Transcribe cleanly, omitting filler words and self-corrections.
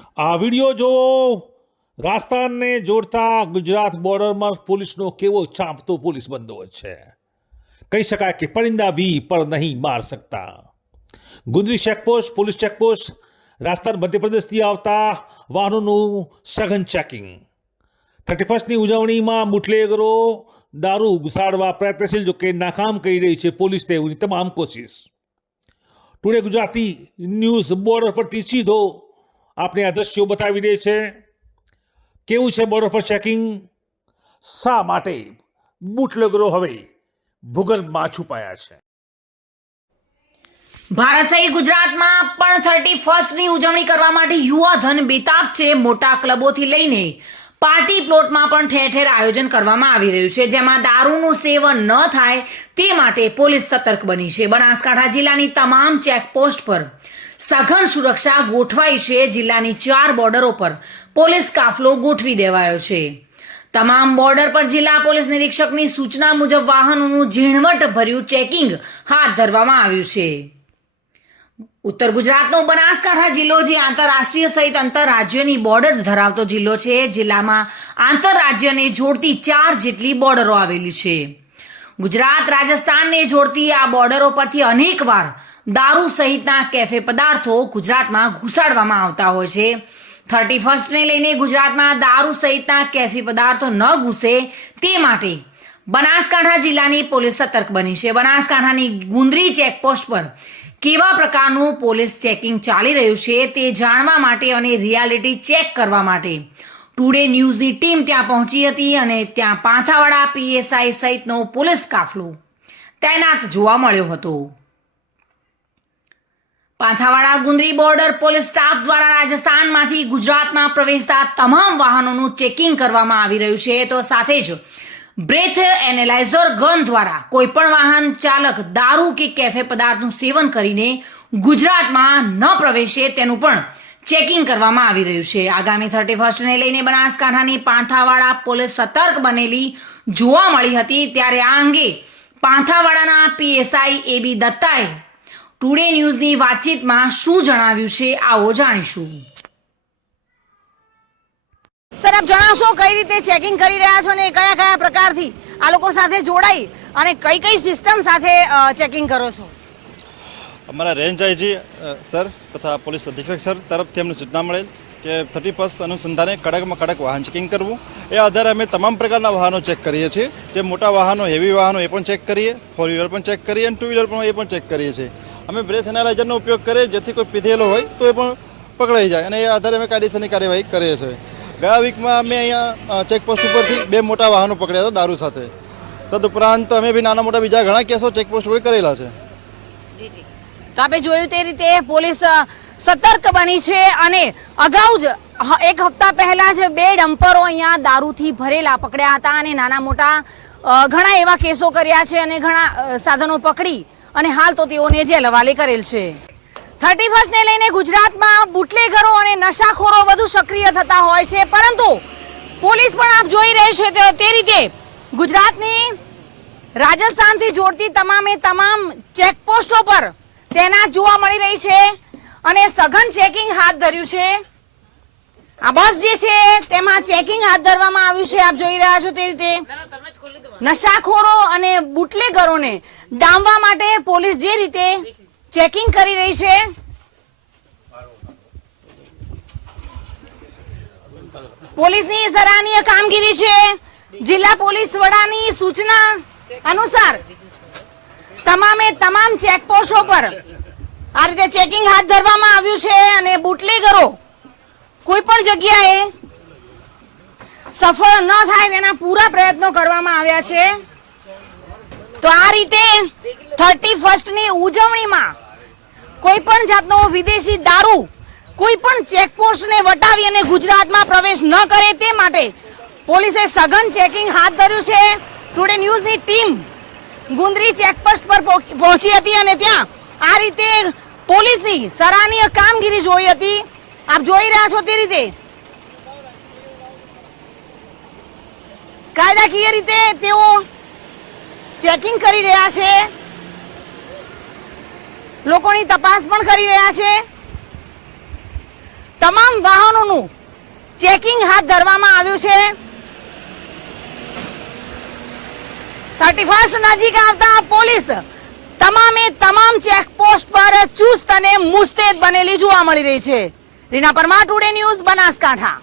આ વિડીયો જોવો, રાજસ્થાનને જોડતા ગુજરાત બોર્ડરમાં પોલીસનો કેવો ચાંપતો પોલીસ બંદોબસ્ત છે. કહી શકાય કે પરિંદા भी પર નહીં માર सकता. Gundri checkpost, police checkpost, Rajasthan મધ્યપ્રદેશથી આવતા વાહનોનું સઘન ચેકિંગ. 31મી ઉજવણીમાં બુટલેગરો દારૂ ઘુસાડવા પ્રયત્નશીલ, જો કે નાકામ કરી રહી છે પોલીસ તેની તમામ કોશિશ. ટુડે ગુજરાતી ન્યૂઝ બોર્ડર પરથી સીધો આપણે આ દ્રશ્યો બતાવી દે છે. કેવું છે બોર્ડર પર ચેકિંગ? શા માટે બુટલેગરો હવે ભૂગર્ભમાં છુપાયા છે? ભારત સહિત ગુજરાતમાં પણ 31મી ઉજવણી કરવા માટે યુવાધન બેતાબ છે. મોટા ક્લબોથી લઈને પાર્ટી પ્લોટમાં પણ ઠેર ઠેર આયોજન કરવામાં આવી રહ્યું છે, જેમાં દારૂનું સેવન ન થાય તે માટે પોલીસ સતર્ક બની છે. બનાસકાંઠા જિલ્લાની તમામ ચેકપોસ્ટ પર સઘન સુરક્ષા ગોઠવાઈ છે. જિલ્લાની 4 બોર્ડરો પર પોલીસ કાફલો ગોઠવી દેવાયો છે. તમામ બોર્ડર પર જિલ્લા પોલીસ નિરીક્ષકની સૂચના મુજબ વાહનોનું ઝીણવટભર્યું ચેકિંગ હાથ ધરવામાં આવ્યું છે. ઉત્તર ગુજરાતનો બનાસકાંઠા જિલ્લો જે આંતરરાષ્ટ્રીય સહિત આંતરરાજ્યની બોર્ડર ધરાવતો જિલ્લો છે. જિલ્લામાં આંતરરાજ્યને જોડતી 4 જેટલી બોર્ડરો આવેલી છે. ગુજરાત રાજસ્થાનને જોડતી આ બોર્ડરો પરથી અનેકવાર દારૂ સહિતના કેફે પદાર્થો ગુજરાતમાં ઘુસાડવામાં આવતા હોય છે. 31ને લઈને ગુજરાતમાં દારૂ સહિતના કેફી પદાર્થો ન ઘૂસે તે માટે બનાસકાંઠા જિલ્લાની પોલીસ સતર્ક બની છે. બનાસકાંઠાની ગુંદરી ચેકપોસ્ટ પર કેવા પ્રકારનું પોલીસ ચેકિંગ ચાલી રહ્યું છે તે જાણવા માટે અને રિયાલિટી ચેક કરવા માટે ટુડે ન્યૂઝની ટીમ ત્યાં પહોંચી હતી અને ત્યાં પાંથાવાડા પીએસઆઈ સહિતનો પોલીસ કાફલો તૈનાત જોવા મળ્યો હતો. Panthawada Gundri border police staff દ્વારા રાજસ્થાનમાંથી ગુજરાતમાં પ્રવેશતા તમામ વાહનોનું ચેકિંગ કરવામાં આવી રહ્યું છે. તો સાથે જ બ્રેથ એનાલાઇઝર ગન દ્વારા કોઈ પણ વાહન ચાલક દારૂ કે કેફે પદાર્થનું સેવન કરીને ગુજરાતમાં ન પ્રવેશે તેનું પણ ચેકિંગ કરવામાં આવી રહ્યું છે. આગામી 31ને લઈને બનાસકાંઠાની પાંથાવાડા પોલીસ સતર્ક બનેલી જોવા મળી હતી. ત્યારે આ અંગે પાંથાવાડાના પીએસઆઈ એબી દત્તાએ ટુડે ન્યૂઝની વાતચીતમાં શું જણાવ્યું છે, આવો જાણીશું. સર, આપ જણાવશો કઈ રીતે ચેકિંગ કરી રહ્યા છો અને કયા કયા પ્રકારથી આ લોકો સાથે જોડાઈ અને કઈ કઈ સિસ્ટમ સાથે ચેકિંગ કરો છો? અમારા રેન્જ આઈજી સર તથા પોલીસ અધિક્ષક સર તરફથી અમને સૂચના મળેલ કે 31 અનુસંધાને કડકમાં કડક વાહન ચેકિંગ કરવું. એ આધારે અમે તમામ પ્રકારના વાહનો ચેક કરીએ છીએ. જે મોટા વાહનો, હેવી વાહનો એ પણ ચેક કરીએ, 4 વ્હીલર પણ ચેક કરીએ અને 2 વ્હીલર પણ એ પણ ચેક કરીએ છીએ. અમે બ્રેથ એનાલાઇઝરનો ઉપયોગ કરીએ જેથી કોઈ પીધેલો હોય તો એ પણ પકડાઈ જાય અને એ આધારે અમે કાયદેસરની કાર્યવાહી કરીએ છીએ. ગયા વીકમાં અમે અહીંયા ચેકપોસ્ટ ઉપરથી 2 મોટા વાહનો પકડ્યા હતા દારૂ સાથે. તદુપરાંત અમે બી નાના મોટા બીજા ઘણા કેસો ચેકપોસ્ટ ઉપર કરેલા છે. તો આપણે જોયું તે રીતે પોલીસ સતર્ક બની છે અને અગાઉ જ 1 હપ્તા પહેલા જ 2 ડમ્પરો અહીંયા દારૂથી ભરેલા પકડ્યા હતા અને નાના મોટા ઘણા એવા કેસો કર્યા છે અને ઘણા સાધનો પકડી અને હાલ તો તેઓને જેલ હવાલે કરેલ છે. 31ને લઈને ગુજરાતમાં બુટલેગરો અને નશાખોરો વધુ સક્રિય થતા હોય છે, પરંતુ પોલીસ પણ આપ જોઈ રહી છે તે રીતે ગુજરાતની રાજસ્થાનથી જોડતી તમામે તમામ ચેકપોસ્ટો પર તૈનાત જોવા મળી રહી છે અને સઘન ચેકિંગ હાથ ધર્યું છે. આ બસ જે છે તેમાં ચેકિંગ હાથ ધરવામાં આવ્યું છે. આપ જોઈ રહ્યા છો તે રીતે નશાખોરો અને બુટલેગરોને ડામવા માટે પોલીસ જે રીતે ચેકિંગ કરી રહી છે, પોલીસની સરાહનીય કામગીરી છે. જિલ્લા પોલીસ વડાની સૂચના અનુસાર તમામે તમામ ચેકપોસ્ટો પર આ રીતે ચેકિંગ હાથ ધરવામાં આવ્યું છે અને બુટલેગરો કોઈ પણ જગ્યાએ સફળ ન થાય તેના પૂરા પ્રયત્નો કરવામાં આવ્યા છે. તો આ રીતે 31ની ઉજવણીમાં કોઈ પણ જાતનો વિદેશી દારૂ કોઈ પણ ચેકપોસ્ટને વટાવી અને ગુજરાતમાં પ્રવેશ ન કરે તે માટે પોલીસે સઘન ચેકિંગ હાથ ધર્યું છે. ટુડે ન્યૂઝની ટીમ ગુંદરી ચેકપોસ્ટ પર પહોંચી હતી અને ત્યાં આ રીતે પોલીસની સરાહનીય કામગીરી જોઈ હતી. આપ જોઈ રહ્યા છો તે રીતે કાયદાકીય રીતે તેઓ ચેકિંગ કરી રહ્યા છે, લોકોની તપાસ પણ કરી રહ્યા છે. તમામ વાહનોનું ચેકિંગ હાથ ધરવામાં આવ્યું છે 31st નજીક આવતા પોલીસ તમામ ચેકપોસ્ટ પર ચુસ્ત અને મુસ્તેદ બનેલી જોવા મળી રહી છે. Reena Parmar, today news, Banaskantha.